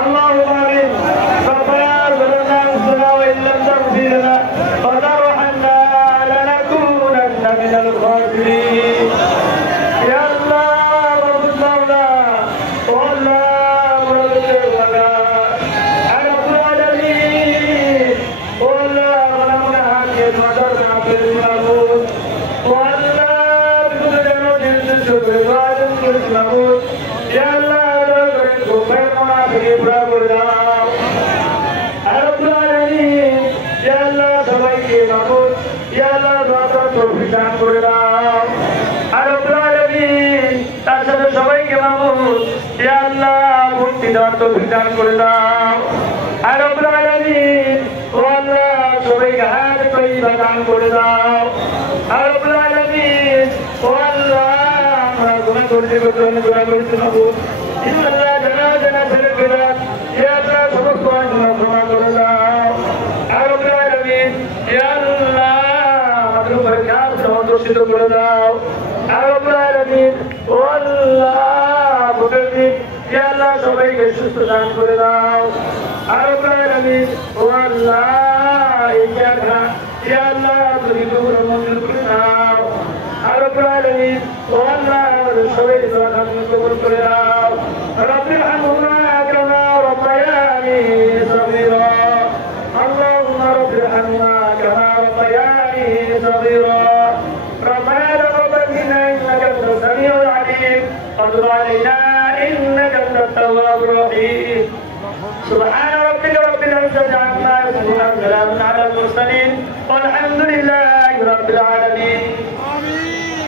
اللهم آمين ربنا ظلمنا أنفسنا وإن لم تغفر لنا وترحمنا لنكونن من الخاسرين يا الله رب المولى والله رب الولاء رب العالمين والله ظلمنا حقا وقدرنا في المعبود والله بكل جنود الشكر وعدم المعبود يا الله رب العالمين يا الله سبحانك معبود يا الله ذات توفيق করে দাও رب العالمين তার সাথে সবাইকে মাবুদ ইয়া আল্লাহ মুক্তি দেওয়ার তৌফিক দান করে দাও رب العالمين ও আল্লাহ সবাইকে হায়াত তৈয়বা দান করে দাও رب العالمين ও আল্লাহ আমরা গুনাহ করতে করতে মাবুদ ইয়া আল্লাহ জানা ছেড়ে ফেরাত ইয়া আল্লাহ সমস্ত গুনাহ ক্ষমা করে দাও رب العالمين ইয়া আল্লাহ আমাদের উপর কাজ সহদর্শিত করে দাও رب العالمين ও আল্লাহ বলবি ইয়া আল্লাহ সবাইকে সুস্থ দান করে দাও رب العالمين ও আল্লাহ ইয়া আল্লাহ তুমি কবুল মঞ্জুর করে দাও رب العالمين ও আল্লাহ আমাদের সবাইকে কবুল করে দাও رب ارحمهما كما ربياني صغيرا اللهم رب ارحمهما كما ربياني صغيرا ربنا تقبل منا انك انت السميع العليم وتب علينا انك انت التواب الرحيم سبحان ربك رب العزة عما يصفون وسلام على المرسلين والحمد لله رب العالمين